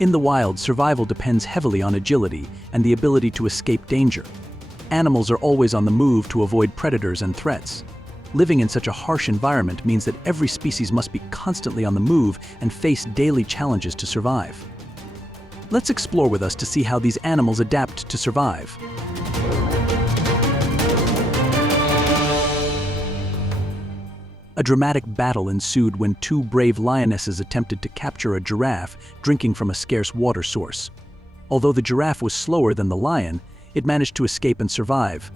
In the wild, survival depends heavily on agility and the ability to escape danger. Animals are always on the move to avoid predators and threats. Living in such a harsh environment means that every species must be constantly on the move and face daily challenges to survive. Let's explore with us to see how these animals adapt to survive. A dramatic battle ensued when two brave lionesses attempted to capture a giraffe drinking from a scarce water source. Although the giraffe was slower than the lion, it managed to escape and survive.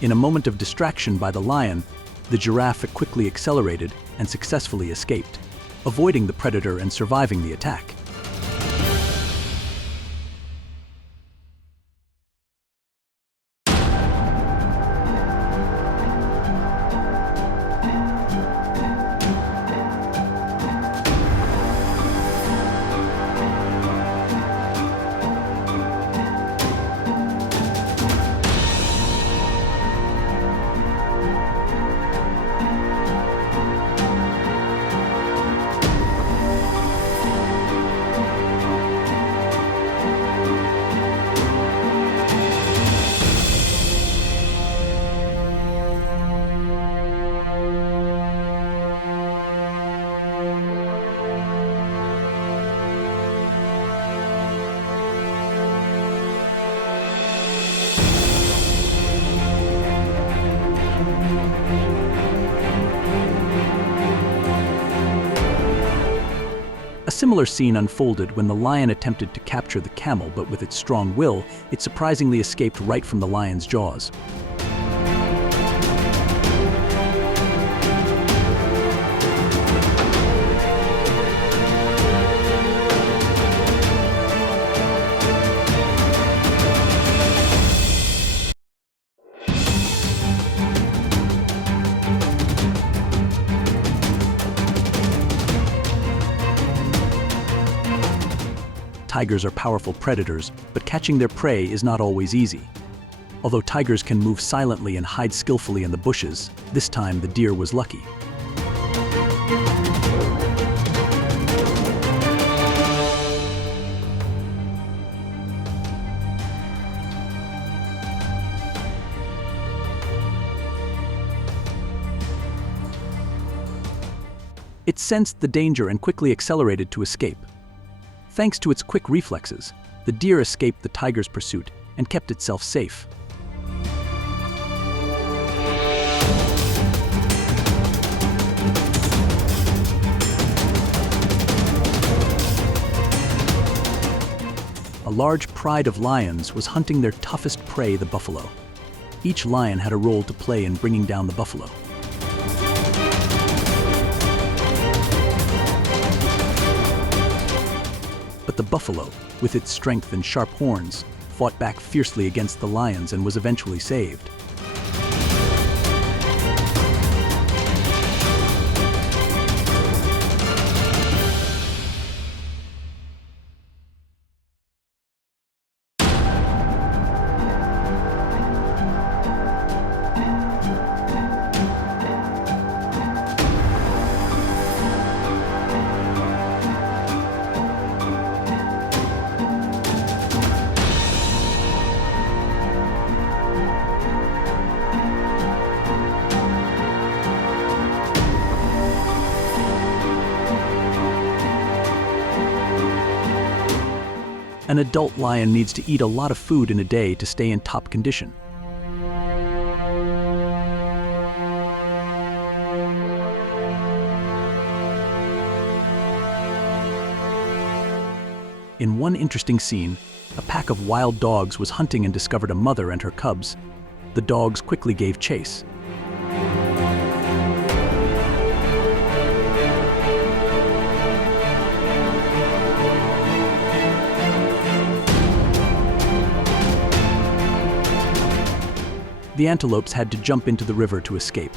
In a moment of distraction by the lion, the giraffe quickly accelerated and successfully escaped, avoiding the predator and surviving the attack. A similar scene unfolded when the lion attempted to capture the camel, but with its strong will, it surprisingly escaped right from the lion's jaws. Tigers are powerful predators, but catching their prey is not always easy. Although tigers can move silently and hide skillfully in the bushes, this time the deer was lucky. It sensed the danger and quickly accelerated to escape. Thanks to its quick reflexes, the deer escaped the tiger's pursuit and kept itself safe. A large pride of lions was hunting their toughest prey, the buffalo. Each lion had a role to play in bringing down the buffalo. But the buffalo, with its strength and sharp horns, fought back fiercely against the lions and was eventually saved. An adult lion needs to eat a lot of food in a day to stay in top condition. In one interesting scene, a pack of wild dogs was hunting and discovered a mother and her cubs. The dogs quickly gave chase. The antelopes had to jump into the river to escape.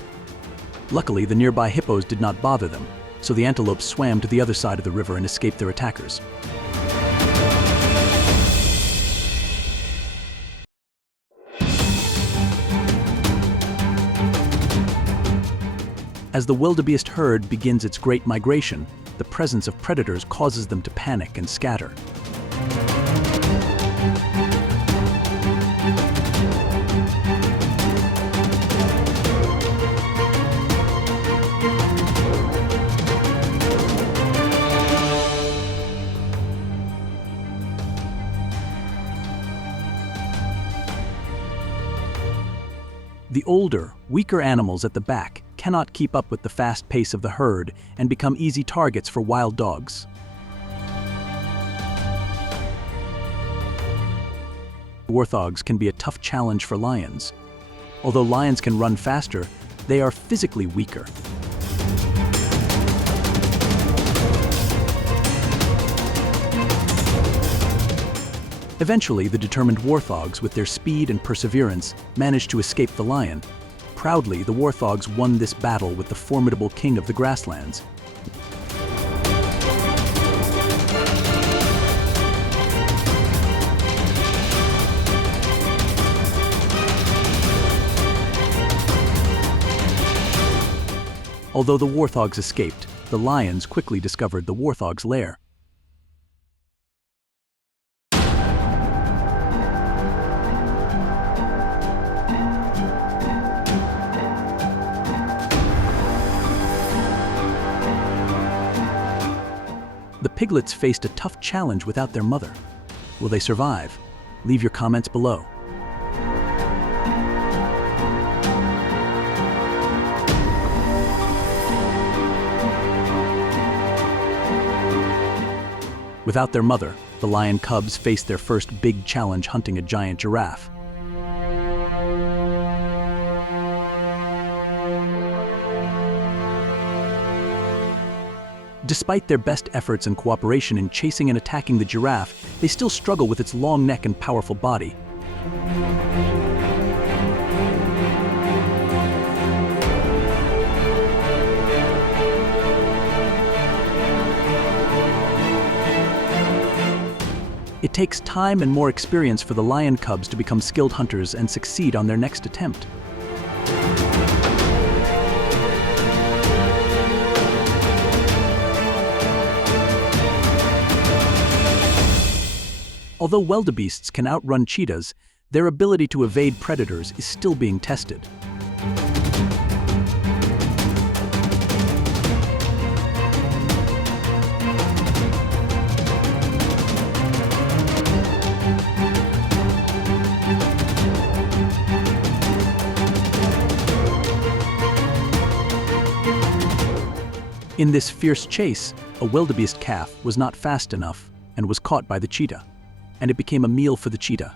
Luckily, the nearby hippos did not bother them, so the antelopes swam to the other side of the river and escaped their attackers. As the wildebeest herd begins its great migration, the presence of predators causes them to panic and scatter. The older, weaker animals at the back cannot keep up with the fast pace of the herd and become easy targets for wild dogs. Warthogs can be a tough challenge for lions. Although lions can run faster, they are physically weaker. Eventually, the determined warthogs, with their speed and perseverance, managed to escape the lion. Proudly, the warthogs won this battle with the formidable king of the grasslands. Although the warthogs escaped, the lions quickly discovered the warthog's lair. The piglets faced a tough challenge without their mother. Will they survive? Leave your comments below. Without their mother, the lion cubs faced their first big challenge hunting a giant giraffe. Despite their best efforts and cooperation in chasing and attacking the giraffe, they still struggle with its long neck and powerful body. It takes time and more experience for the lion cubs to become skilled hunters and succeed on their next attempt. Although wildebeests can outrun cheetahs, their ability to evade predators is still being tested. In this fierce chase, a wildebeest calf was not fast enough and was caught by the cheetah, and it became a meal for the cheetah.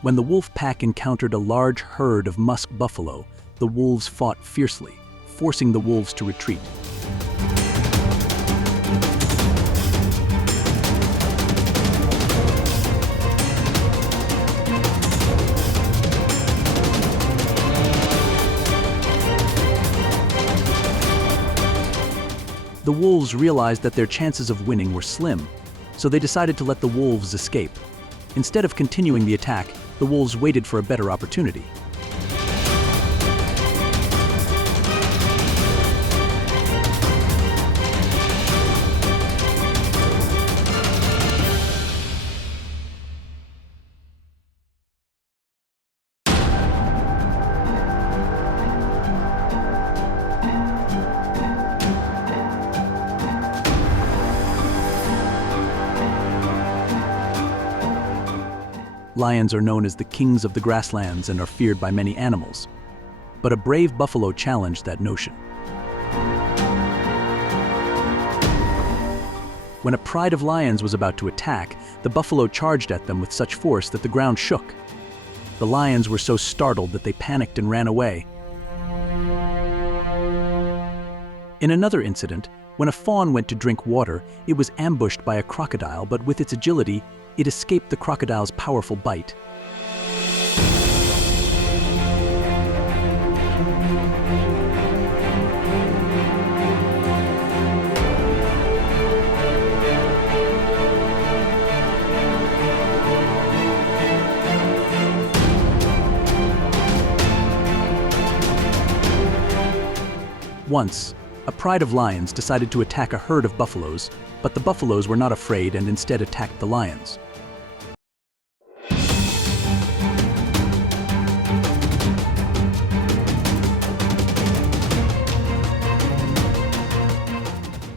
When the wolf pack encountered a large herd of musk buffalo, the wolves fought fiercely, forcing the wolves to retreat. The wolves realized that their chances of winning were slim, so they decided to let the wolves escape. Instead of continuing the attack, the wolves waited for a better opportunity. Lions are known as the kings of the grasslands and are feared by many animals. But a brave buffalo challenged that notion. When a pride of lions was about to attack, the buffalo charged at them with such force that the ground shook. The lions were so startled that they panicked and ran away. In another incident, when a fawn went to drink water, it was ambushed by a crocodile, but with its agility, it escaped the crocodile's powerful bite. Once, a pride of lions decided to attack a herd of buffaloes, but the buffaloes were not afraid and instead attacked the lions.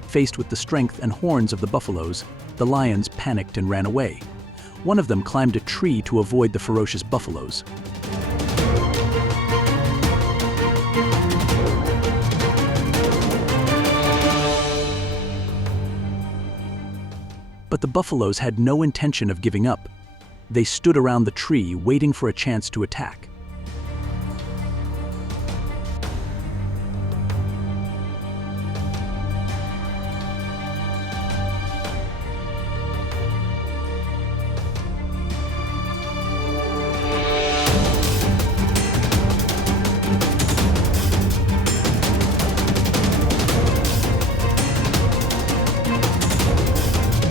Faced with the strength and horns of the buffaloes, the lions panicked and ran away. One of them climbed a tree to avoid the ferocious buffaloes. But the buffaloes had no intention of giving up. They stood around the tree waiting for a chance to attack.